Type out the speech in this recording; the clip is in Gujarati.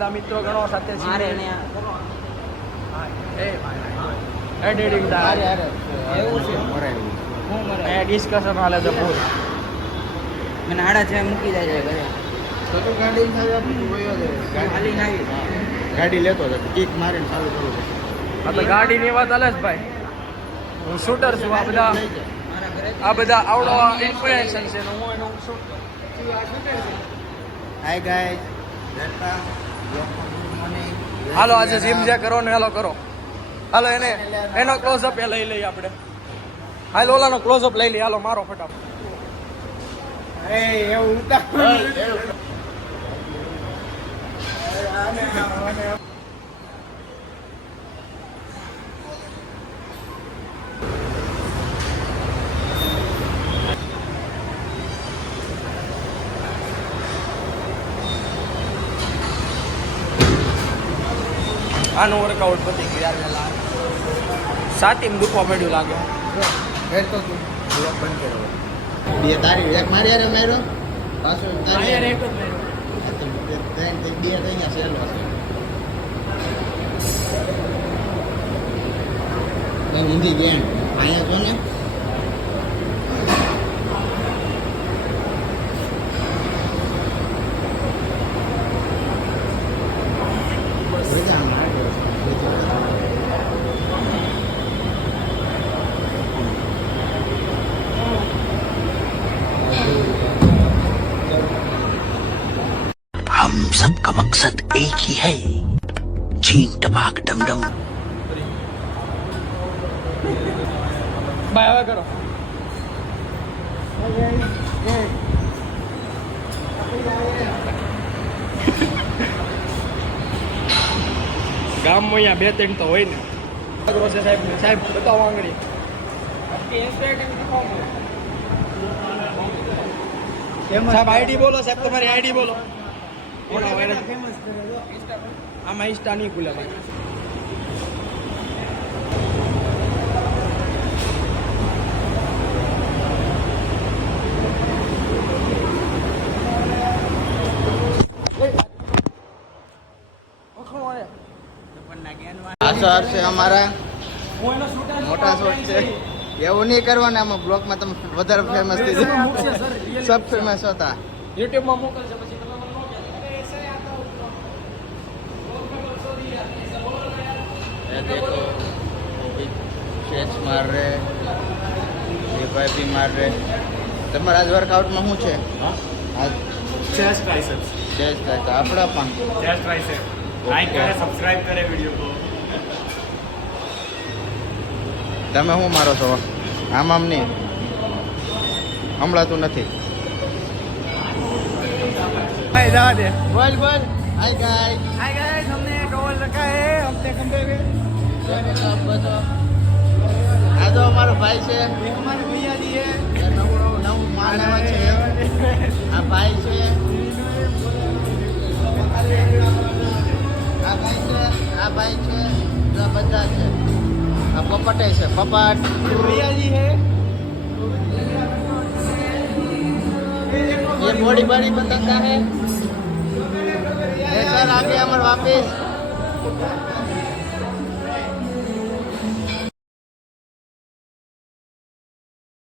બધા મિત્રો ગણો સાથે છીએ. એડિટિંગ થાય એવું છે અહીંયા ડિસ્કશન હાલે છે ફૂલ. મને આડા છે મૂકી જાય છે ઘરે તો તું ગાડી ખાલી ના આવી ગાડી લેતો હતો કિક મારીને ચાલુ કરવું પડે. આ તો ગાડીની વાત હાલે છે ભાઈ. હું શૂટર છું. આ બધા આવડો ઇન્ફ્લુએન્સર છે ને હું એનું શૂટર. હાય ગાઈસ હાલો આજે જીમ જે કરો ને હાલો કરો. હાલો એનો ક્લોઝઅપ એ લઈ લઈએ આપણે. હાલો ઓલાનો ક્લોઝઅપ લઈ લઈએ. હાલો મારો ફટાફટ. એવું આનું વર્કઆઉટ પતી ગયું યાર. સાતીમ દુખવા મળ્યું લાગે. તો તું બ્લોક બંધ કર્યો. બે તારી એક મારી યાર માર્યો પાછો તારી યાર એક જ બે અહીંયા સેલો છે ઊંધી બેન અહીંયા જો ને हम सबका मकसद एक ही है चीन टपाक डमडम ભાઈ હવે કરો. ગામમાં અહીંયા બે ત્રણ તો હોય ને. સાહેબ બતાવો આંગળી. સાહેબ આઈડી બોલો. સાહેબ તમારી આઈડી બોલો. આમાં ઇન્સ્ટા નહીં ખુલે ભાઈ. આ શોર્ટ છે અમારા મોટા શોર્ટ છે. એવું નહીં કરવાનું આમાં બ્લોગમાં તમે વધારે ફેમસ થઈ જાય. સબ ફેમસ હતા યુટ્યુબમાં મોકલશે પછી ये देखो शेक्स मार रहे ये भाई भी मार रहे. તમારે આજ વર્કઆઉટમાં શું છે? આજ चेस्ट ट्राइसेप्स ચેસ્ટ થાય તો આપણા પણ चेस्ट ट्राइसेप लाइक करे सब्सक्राइब करे वीडियो को તમે શું મારો છો? આમ નહીં હમણાં નથી. भाई जा दे. બોલ બોલ. હાય ગાય हाय गाइस, हमने टॉवल रखा है अपने खंबे पे. આ તો અમારો ભાઈ છે. ये हमारे भैया जी है. એ નવું માલ આવે છે. આ ભાઈ છે. આ ભાઈ છે. આ ભાઈ છે. જો બધા છે. આ પપટે છે. પપટ भैया जी है. ये बॉडी बड़ी बताता है. सर आगे हमारे वापिस